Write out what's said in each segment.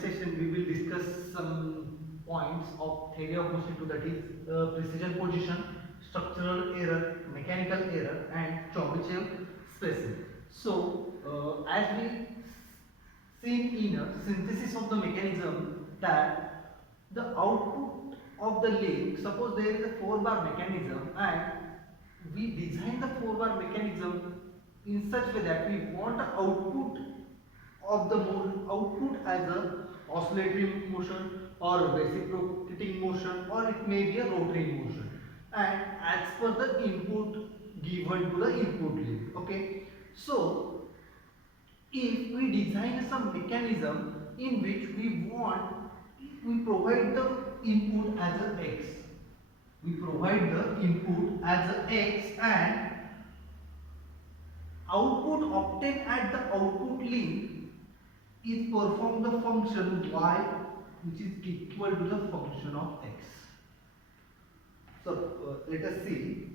today's session we will discuss some points of theory of motion 2, that is precision position, structural error, mechanical error, and Chebychev spacing. So, as we seen in a synthesis of the mechanism, that the output of the link, suppose there is a 4-bar mechanism and we design the 4-bar mechanism in such way that we want the output of the output as a oscillatory motion or reciprocating motion, or it may be a rotary motion, and as per the input given to the input link. Okay, so if we design some mechanism in which we provide the input as a x, we provide the input as a x, and output obtained at the output link is perform the function y, which is equal to the function of x. So let us see.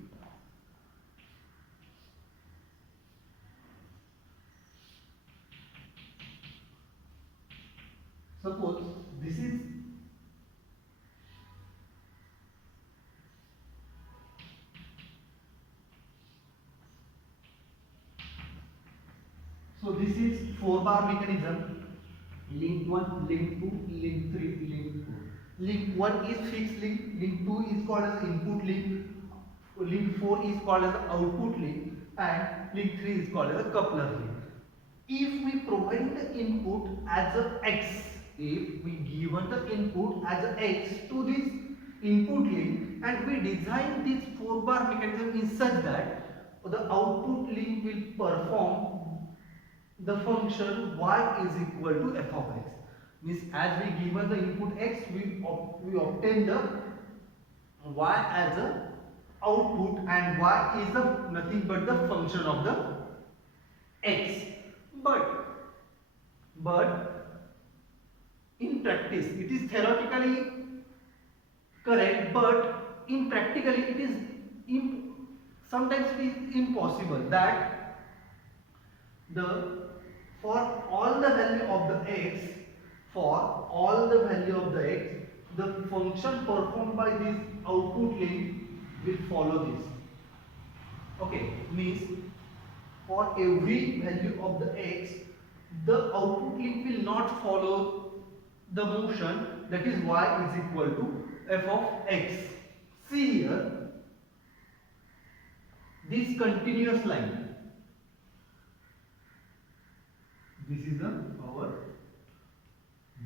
Suppose this is this is 4-bar mechanism. Link 1, link 2, link 3, link 4. Link 1 is fixed link, link 2 is called as input link, link 4 is called as output link, and link 3 is called as a coupler link. If we provide the input as a x, if we given the input as a x to this input link, and we design this 4-bar mechanism in such that the output link will perform the function y is equal to f of x, means as we given the input x, we obtain the y as a output, and y is the nothing but the function of the x. But in practice it is theoretically correct, but in practically it is sometimes it is impossible that for all the value of the x, the function performed by this output link will follow this. Okay, means for every value of the x, the output link will not follow the motion, that is y is equal to f of x. See here, this continuous line, this is our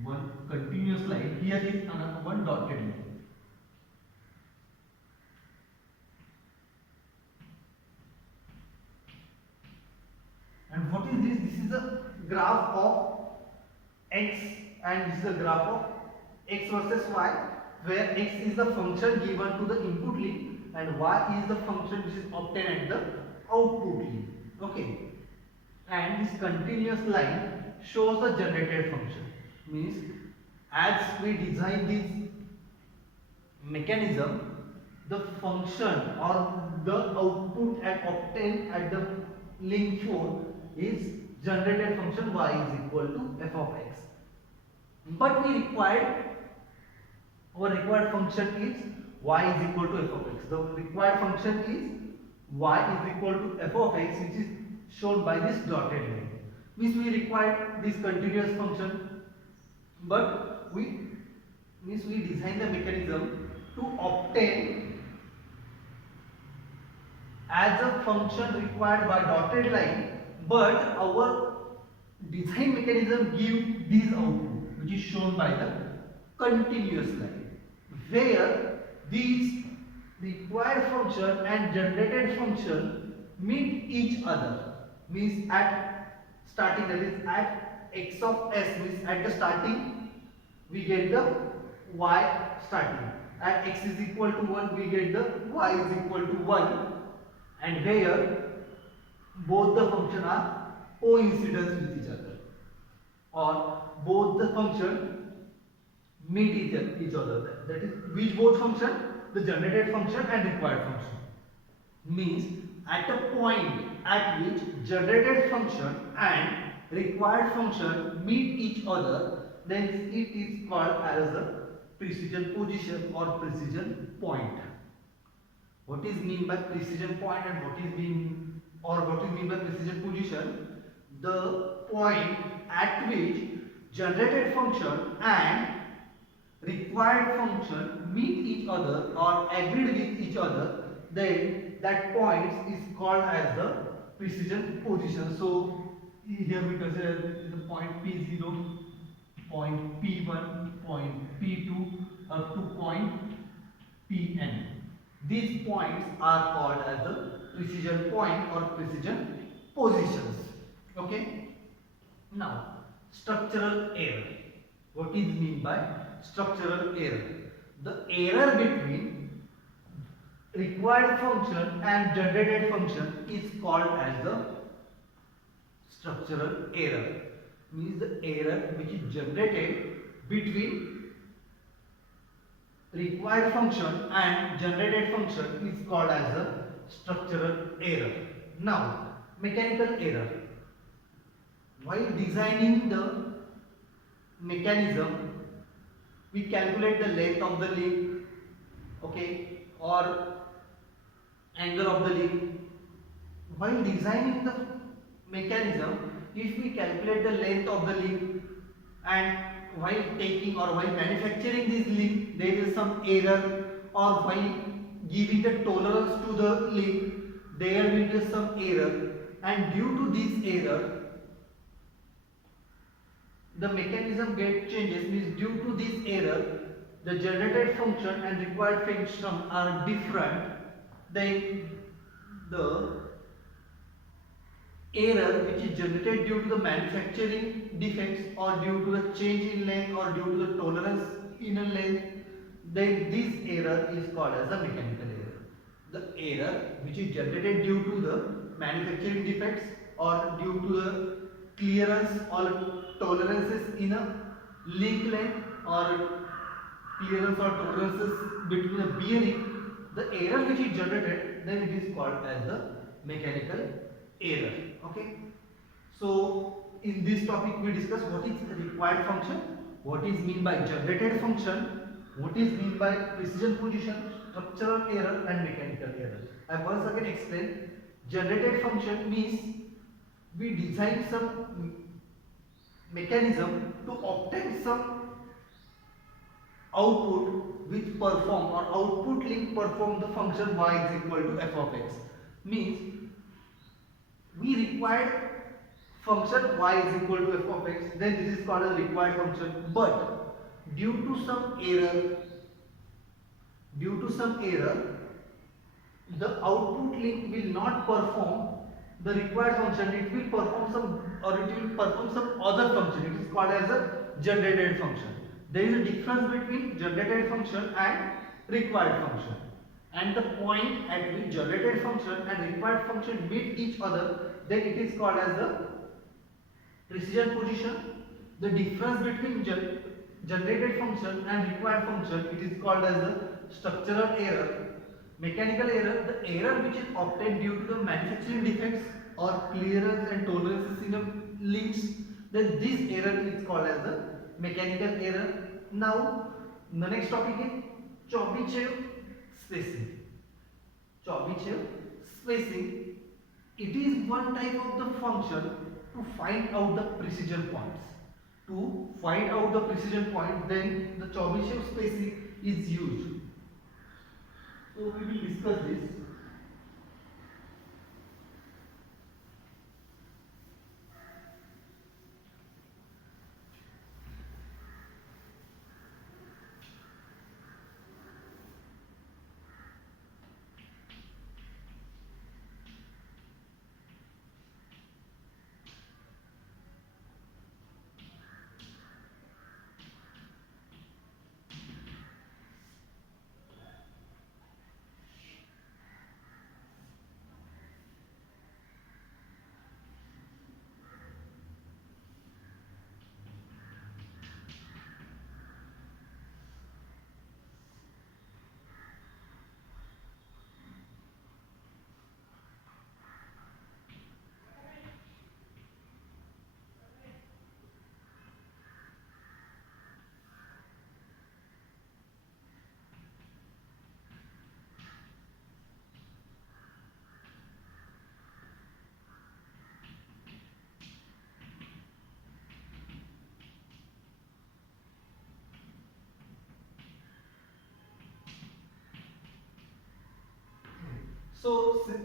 one continuous line, here is another one dotted line. And what is this? This is a graph of x, and this is a graph of x versus y, where x is the function given to the input link and y is the function which is obtained at the output link. Okay, and this continuous line shows the generated function, means as we design this mechanism, the function or the output obtained at the link 4 is generated function y is equal to f of x. But our required function is y is equal to f of x. The required function is y is equal to f of x, which is shown by this dotted line. Means we require this continuous function, but we design the mechanism to obtain as a function required by dotted line, but our design mechanism gives this output, which is shown by the continuous line, where these required function and generated function meet each other. Means at starting, that is at x of s, means at the starting we get the y starting, at x is equal to 1 we get the y is equal to 1, and where both the function are coincidence with each other, or both the function meet each other. That is, which both function? The generated function and required function. Means at a point at which generated function and required function meet each other, then it is called as the precision position or precision point. What is mean by precision point and what is mean by precision position? The point at which generated function and required function meet each other or agreed with each other, then that point is called as the precision position. So here we consider the point P0, point P1, point P2 up to point Pn. These points are called as the precision point or precision positions. Okay. Now, structural error. What is mean by structural error? The error between required function and generated function is called as the structural error. Means the error which is generated between required function and generated function is called as a structural error. Now, mechanical error. While designing the mechanism, we calculate the length of the link, okay, or angle of the link. While designing the mechanism, if we calculate the length of the link and while taking or while manufacturing this link, there is some error, or while giving the tolerance to the link, there will be some error, and due to this error, the mechanism get changes. Means due to this error, the generated function and required function are different. Then the error which is generated due to the manufacturing defects or due to the change in length or due to the tolerance in a length, then this error is called as a mechanical error. The error which is generated due to the manufacturing defects or due to the clearance or tolerances in a link length or clearance or tolerances between the bearing, the error which is generated, then it is called as the mechanical error. Okay. So in this topic we discuss what is required function, what is mean by generated function, what is mean by precision position, structural error and mechanical error. I once again explain. Generated function means we design some mechanism to obtain some output which perform or output link perform the function y is equal to f of x. Means we required function y is equal to f of x, then this is called a required function, but due to some error, the output link will not perform the required function, it will perform some other function, it is called as a generated function. There is a difference between generated function and required function, and the point at which generated function and required function meet each other, then it is called as the precision position. The difference between generated function and required function, it is called as the structural error. Mechanical error, the error which is obtained due to the manufacturing defects or clearance and tolerances in the links, then this error is called as the mechanical error. Now the next topic is Chebychev spacing. Chebychev spacing, it is one type of the function to find out the precision points. To find out the precision point, then the Chebychev spacing is used. So we will discuss this.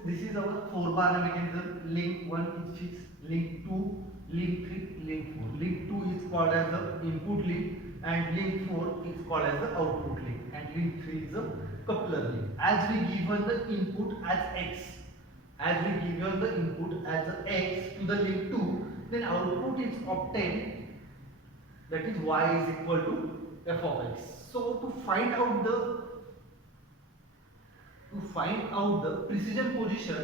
This is our 4-bar mechanism. Link 1 is fixed, link 2, link 3, link 4. Link 2 is called as the input link, and link 4 is called as the output link, and link 3 is a coupler link. As we given the input as x, to the link 2, then output is obtained, that is y is equal to f of x. So to find out the precision position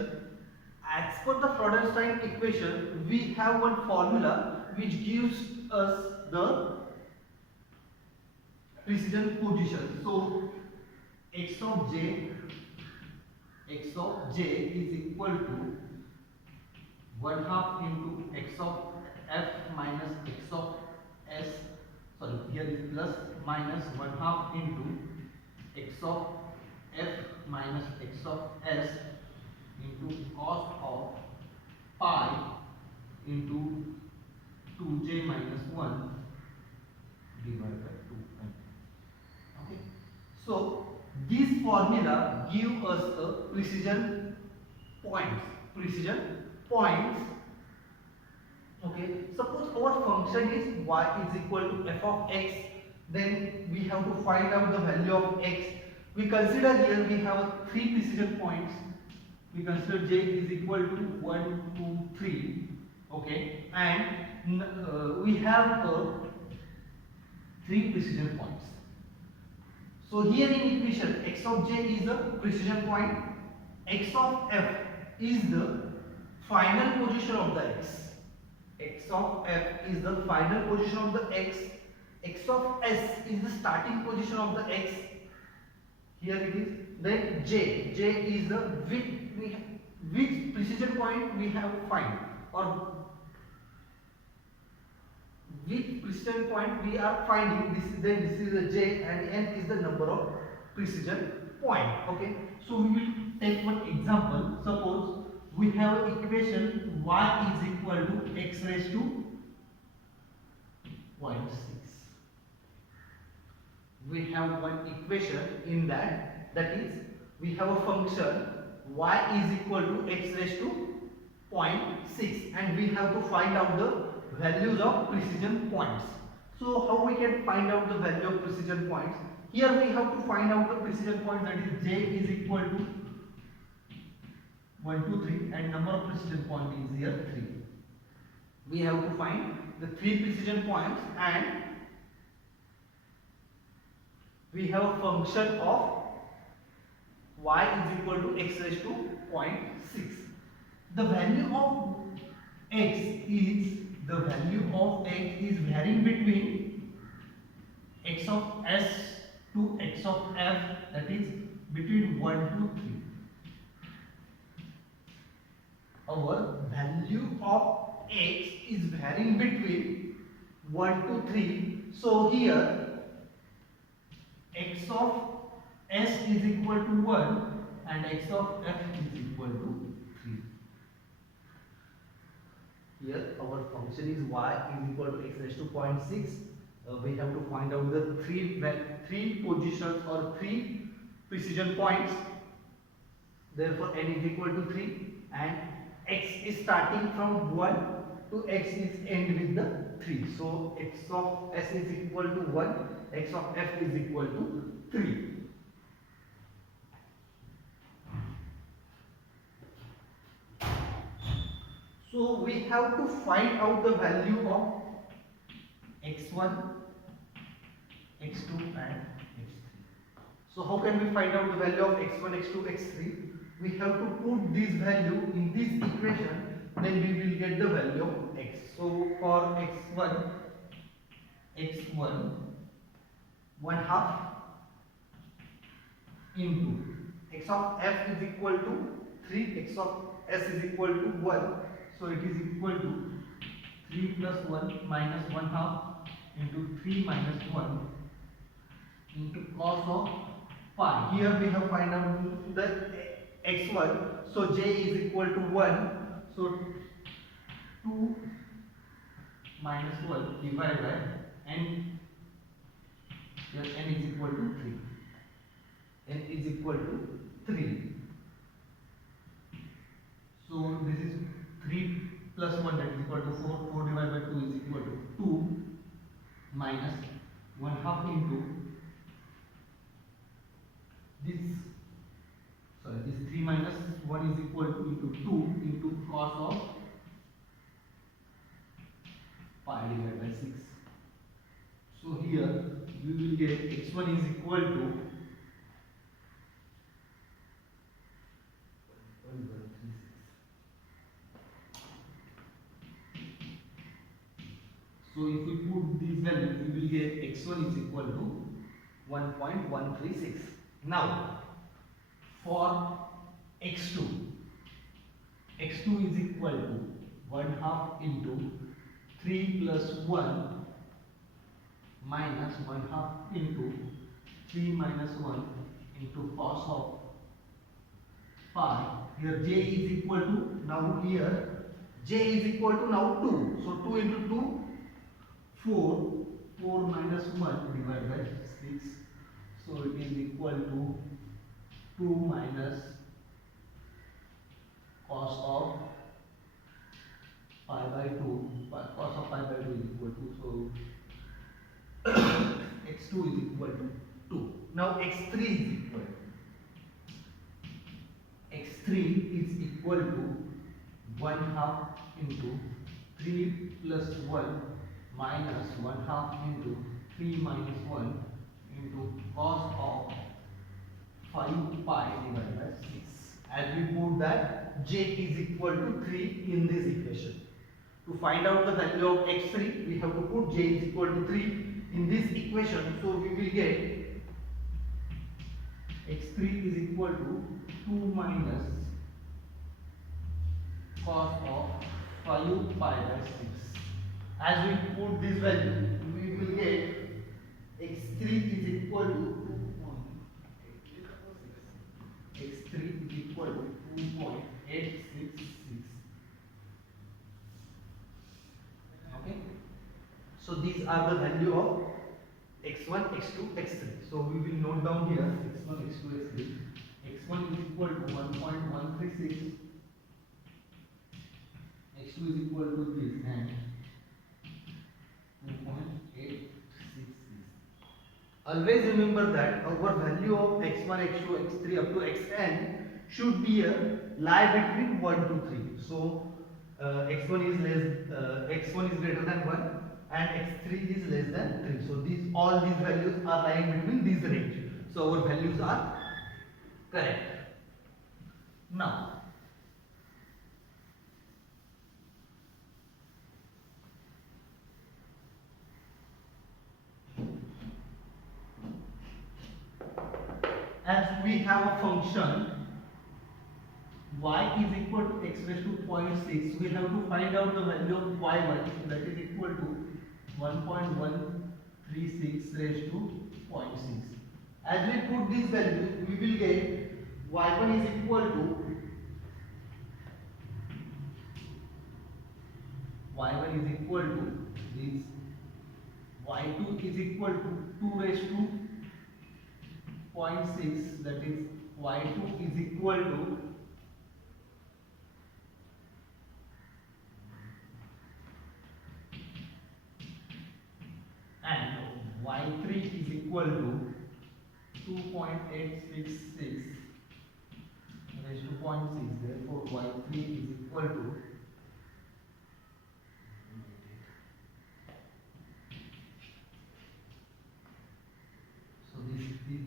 as per the Freudenstein equation, we have one formula which gives us the precision position. So x of j is equal to 1/2 into x of f minus x of s, sorry, here is plus, minus 1/2 into x of f minus x of s into cos of pi into 2j minus 1 divided by 2. Okay, so this formula give us the precision points. Okay, suppose our function is y is equal to f of x, then we have to find out the value of x. We consider here we have 3 precision points. We consider j is equal to 1, 2, 3. Okay, and we have 3 precision points. So here in equation, x of j is a precision point, x of f is the final position of the x of f is the final position of the x of s is the starting position of the x. Here it is. Then j is the which precision point we have to find, or which precision point we are finding. This is the j, and n is the number of precision point. Okay, so we will take one example. Suppose we have equation y is equal to x raised to 0.6. We have one equation in that is we have a function y is equal to x raised to 0.6, and we have to find out the values of precision points. So how we can find out the value of precision points? Here we have to find out the precision point, that is j is equal to 1, 2, 3, and number of precision point is here 3. We have to find the 3 precision points, and we have a function of y is equal to x raised to 0.6. The value of x is varying between x of s to x of f, that is between 1 to 3. Our value of x is varying between 1 to 3. So here x of s is equal to 1 and x of f is equal to 3. Here our function is y is equal to x raised to 0.6. We have to find out the three positions or 3 precision points. Therefore n is equal to 3, and x is starting from 1 to x is end with the 3. So x of s is equal to 1, x of f is equal to 3. So we have to find out the value of x1, x2 and x3. So how can we find out the value of x1, x2, x3? We have to put this value in this equation, then we will get the value of x. So for x1 1/2 into x of f is equal to 3, x of s is equal to 1. So it is equal to 3 plus 1 minus 1/2 into 3 minus 1 into cos of pi. Here we have find out the x1. So j is equal to 1. So 2 minus 1 divided by n. Here n is equal to 3. N is equal to 3. So this is 3 plus 1, that is equal to 4. 4 divided by 2 is equal to 2 minus 1 half into this, sorry, this 3 minus 1 is equal to into 2 into cos of pi divided by 6. So here we will get x1 is equal to 1.136. So if we put this value, we will get x1 is equal to 1.136. Now for x2, x2 is equal to 1 half into 3 plus 1 minus 1 half into 3 minus 1 into cos of pi. Here j is equal to, now here j is equal to now 2. So 2 into 2, 4. 4 minus 1 divided by 6. So it is equal to 2 minus cos of pi by 2. Cos of pi by 2 is equal to, so x2 is equal to 2. Now x3 is equal to, x3 is equal to 1 half into 3 plus 1 minus 1 half into 3 minus 1 into cos of 5 pi divided by 6. As we put that j is equal to 3 in this equation. To find out the value of x3, we have to put j is equal to 3 in this equation. So we will get x3 is equal to 2 minus cos of 5 pi by 6. As we put this value, we will get x3 is equal to 2.866. x3 is equal to 2.866. Okay. So these are the value of x1, x2, x3. So we will note down here x1, x2, x3. x1 is equal to 1.136. x2 is equal to this and 2.866. Always remember that our value of x1, x2, x3 up to xn should be lie between 1 to 3. So x1 is greater than 1 and x3 is less than 3. So all these values are lying between this range. So our values are correct. Now as we have a function y is equal to x raised to 0.6, we have to find out the value of y1, that is equal to 1.136 raised to 0.6. As we put these values, we will get y1 is equal to this, y2 is equal to 2 raised to 0.6, that is y2 is equal to and y3 is equal to 2.866 raised to 0.6. Therefore y3 is equal to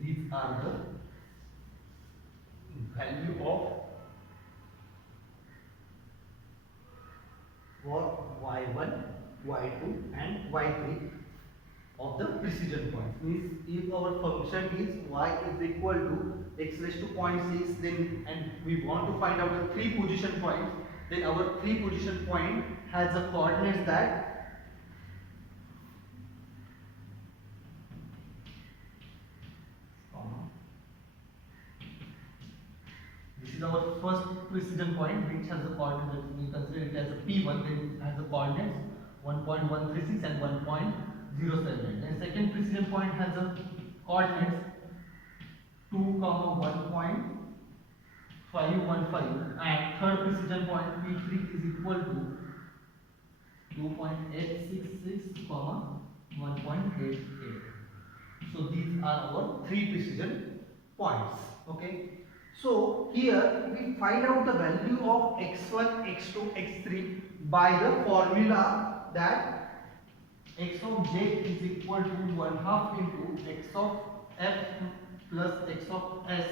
these are the value of for y1, y2 and y3 of the precision points. Means if our function is y is equal to x raised to 0.6, then and we want to find out the 3 position points, then our 3 position point has a coordinates that this is our first precision point which has the coordinates, we consider it as a P1, then it has the coordinates 1.136 and 1.07. And second precision point has the coordinates 2, 1.5 515, and third precision point P3 is equal to 2.866 comma 1.88. So these are our three precision points. Okay. So here we find out the value of x1, x2, x3 by the formula that x of j is equal to 1/2 into x of f plus x of s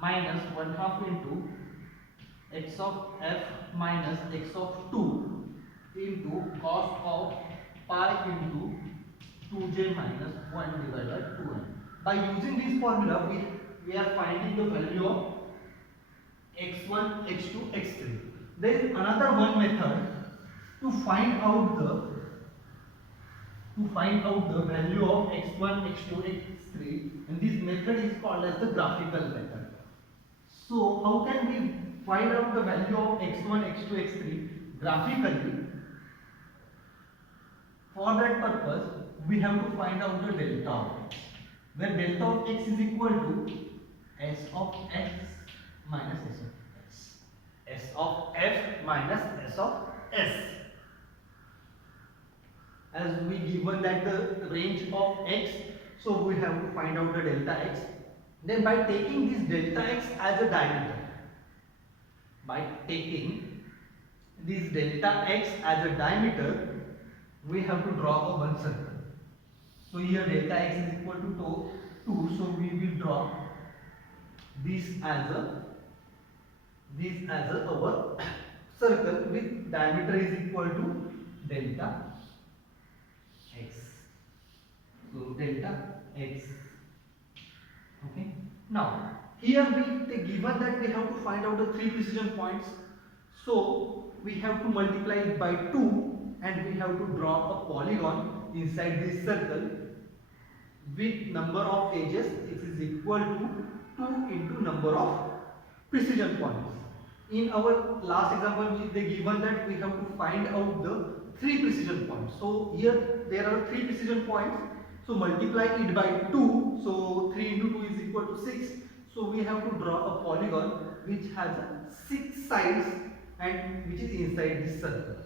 minus 1/2 into x of f minus x of 2 into cos of pi into 2j minus 1 divided by 2n. By using this formula, we are finding the value of x1, x2, x3. There is another one method to find out the value of x1, x2, x3, and this method is called as the graphical method. So how can we find out the value of x1, x2, x3 graphically? For that purpose, we have to find out the delta of x, where delta of x is equal to s of x minus s of x, s of f minus s of s. As we given that the range of x, so we have to find out the delta x. Then by taking this delta x as a diameter, we have to draw a one circle. So here delta x is equal to 2, so we will draw this as our circle with diameter is equal to delta x. So delta x. Okay. Now here they given that we have to find out the three precision points. So we have to multiply it by 2 and we have to draw a polygon inside this circle with number of edges. It is equal to 2 into number of precision points. In our last example, they given that we have to find out the three precision points. So here there are three precision points. So multiply it by 2. So 3 into 2 is equal to 6. So we have to draw a polygon which has 6 sides and which is inside this circle.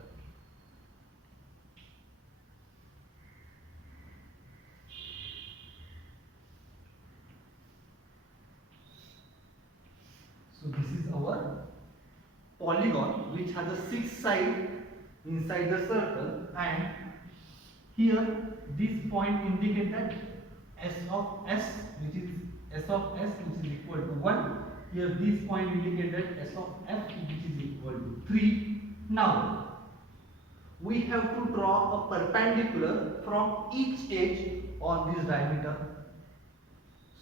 So this is our polygon which has a 6 side inside the circle, and here this point indicates that s of s which is equal to 1. Here this point indicates that s of f which is equal to 3. Now we have to draw a perpendicular from each edge on this diameter.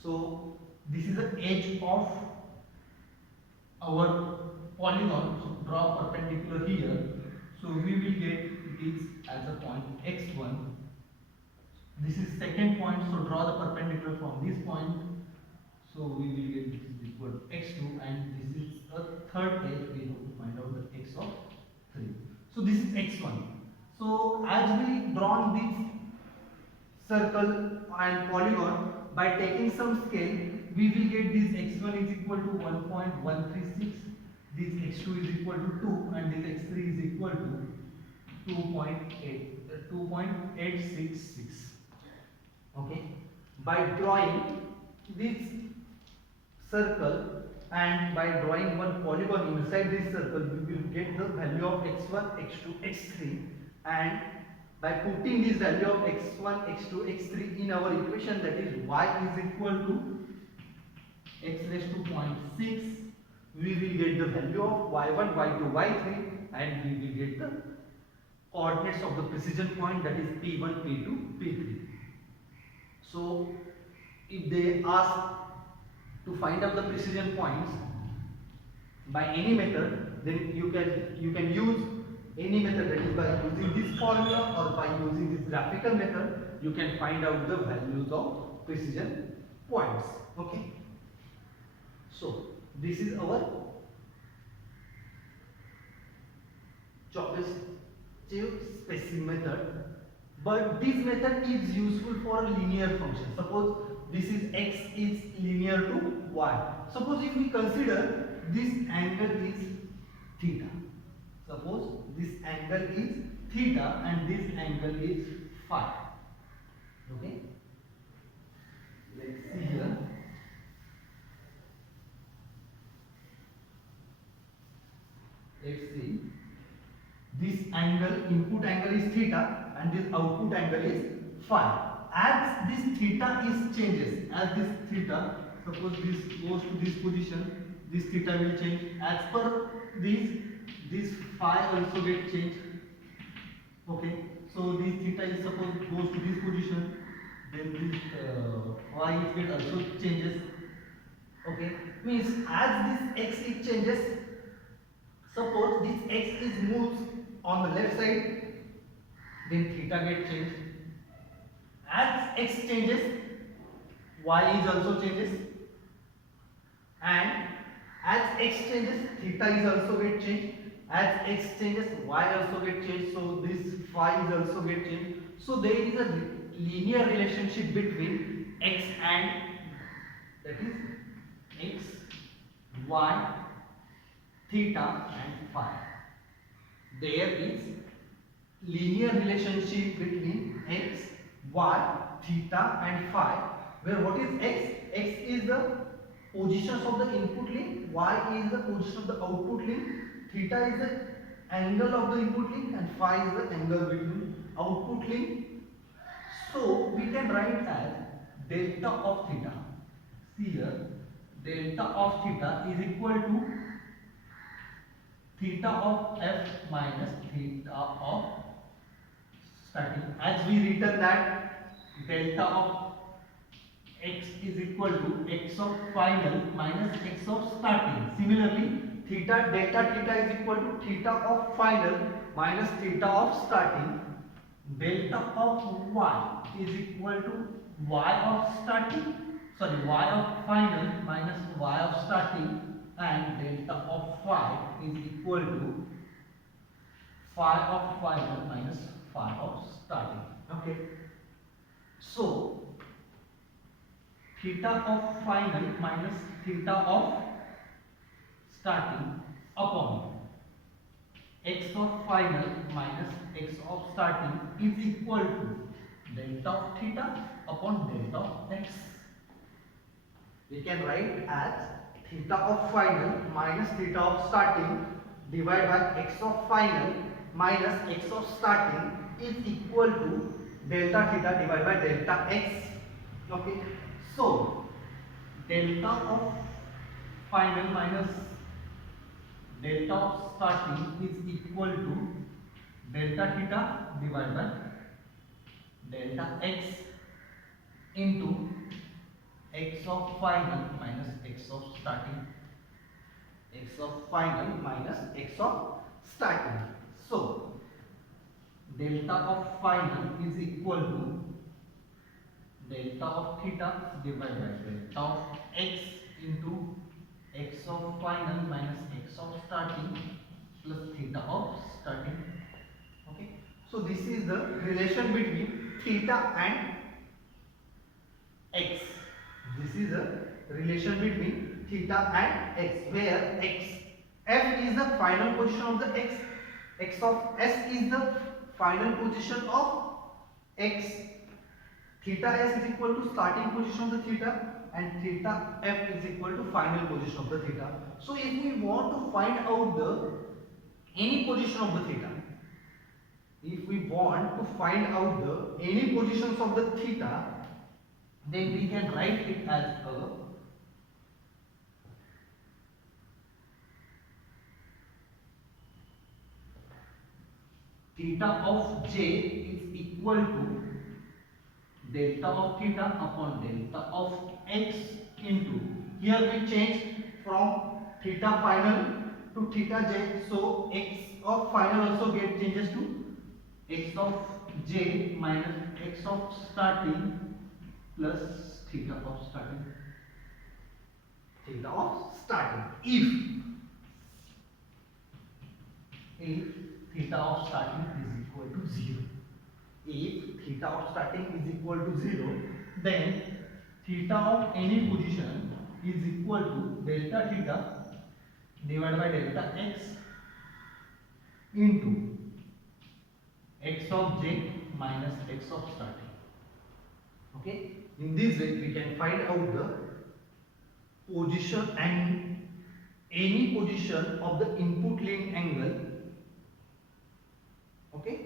So this is the edge of our polygon. So draw perpendicular here. So we will get this as a point x1. This is second point, so draw the perpendicular from this point. So we will get this is equal to x2, and this is a third edge. We have to find out the x of 3. So this is x1. So as we drawn this circle and polygon, by taking some scale, we will get this x1 is equal to 1.136, this x2 is equal to 2, and this x3 is equal to 2.866. Okay. By drawing this circle and by drawing one polygon inside this circle, we will get the value of x1, x2, x3, and by putting this value of x1, x2, x3 in our equation, that is y is equal to x raised to 0.6, we will get the value of y1, y2, y3, and we will get the coordinates of the precision point, that is P1, P2, P3. So if they ask to find out the precision points by any method, then you can use any method, that is by using this formula or by using this graphical method, you can find out the values of precision points. Okay. So this is our Chebychev spacing method, but this method is useful for a linear function. Suppose this is x is linear to y. Suppose if we consider this angle is theta. Suppose this angle is theta and this angle is phi. Okay. Let's see here. Let's see. This angle, input angle is theta and this output angle is phi. As this theta is changes, as this theta, suppose this goes to this position, this theta will change. As per this phi also get changed. Okay, so this theta is suppose goes to this position, then this phi is get also changes. Okay, means as this x it changes. Suppose this x is moves on the left side, then theta get changed. As x changes, y is also changes, and as x changes, theta is also get changed. As x changes, y also get changed. So this phi is also get changed. So there is a linear relationship between x and, that is x, y, theta and phi. There is linear relationship between x, y, theta and phi, where what is x? X is the positions of the input link, y is the position of the output link, theta is the angle of the input link, and phi is the angle between output link. So we can write as delta of theta. See here, delta of theta is equal to theta of f minus theta of starting. As we written that delta of x is equal to x of final minus x of starting. Similarly, delta theta is equal to theta of final minus theta of starting. Delta of y is equal to y of starting, y of final minus y of starting, and delta of phi is equal to phi of final minus phi of starting. Okay. So theta of final minus theta of starting upon x of final minus x of starting is equal to delta of theta upon delta of x. We can write as theta of final minus theta of starting divided by x of final minus x of starting is equal to delta theta divided by delta x. Okay. So delta of final minus delta of starting is equal to delta theta divided by delta x into x of final minus x of starting, x of final minus x of starting. So delta of final is equal to delta of theta divided by delta of x into x of final minus x of starting plus theta of starting. Okay, so this is the relation between theta and x. This is a relation between theta and x, where f is the final position of the x of s is the final position of x, theta s is equal to starting position of the theta, and theta f is equal to final position of the theta. So if we want to find out the any position of the theta, if we want to find out the any positions of the theta, then we can write it as a theta of j is equal to delta of theta upon delta of x into, here we change from theta final to theta j, so x of final also get changes to x of j minus x of starting plus theta of starting, theta of starting. If theta of starting is equal to 0, if theta of starting is equal to 0, then theta of any position is equal to delta theta divided by delta x into x of j minus x of starting. Okay, in this way we can find out the position and any position of the input leading angle. Okay,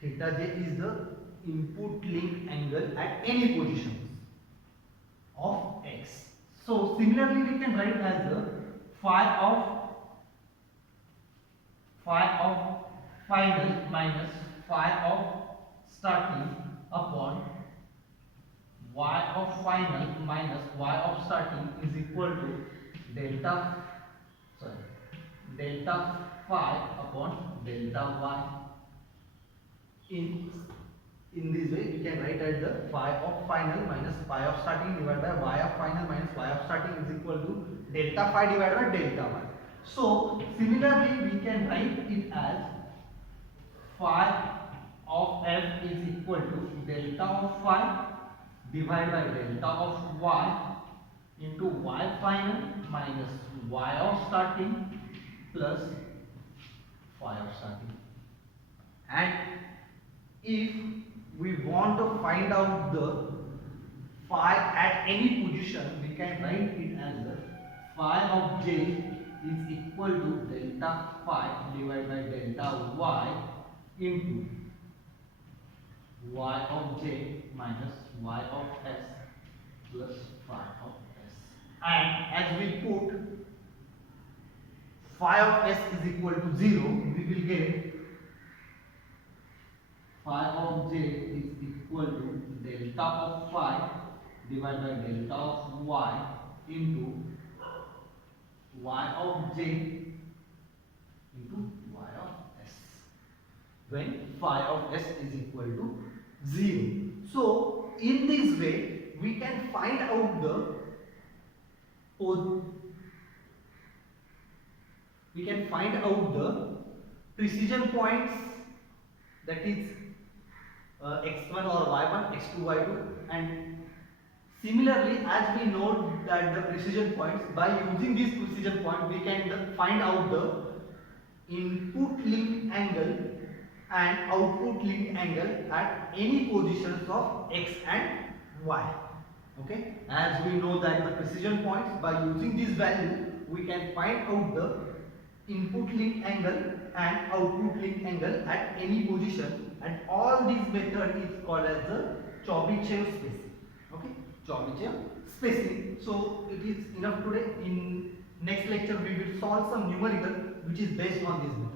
theta j is the input leading angle at any positions of x. So similarly we can write as the phi of final minus phi of starting upon y of final minus y of starting is equal to delta delta phi upon delta y. In this way we can write as the phi of final minus phi of starting divided by y of final minus y of starting is equal to delta phi divided by delta y. So similarly we can write it as phi of f is equal to delta of phi divided by delta of y into y final minus y of starting plus phi of starting. And if we want to find out the phi at any position, we can write it as the phi of j is equal to delta phi divided by delta y into y of j minus y of s plus phi of s. And as we put phi of s is equal to 0, we will get phi of j is equal to delta of phi divided by delta of y into y of j into y of s when phi of s is equal to 0. So in this way we can find out the precision points, that is x1 or y1, x2, y2, and similarly as we know that the precision points, by using this precision point we can find out the input link angle and output link angle at any positions of x and y. Okay, as we know that the precision points, by using this value we can find out the input link angle and output link angle at any position, and all these method is called as the Chebychev spacing. Okay, Chebychev spacing. So it is enough today. In next lecture we will solve some numerical which is based on this method.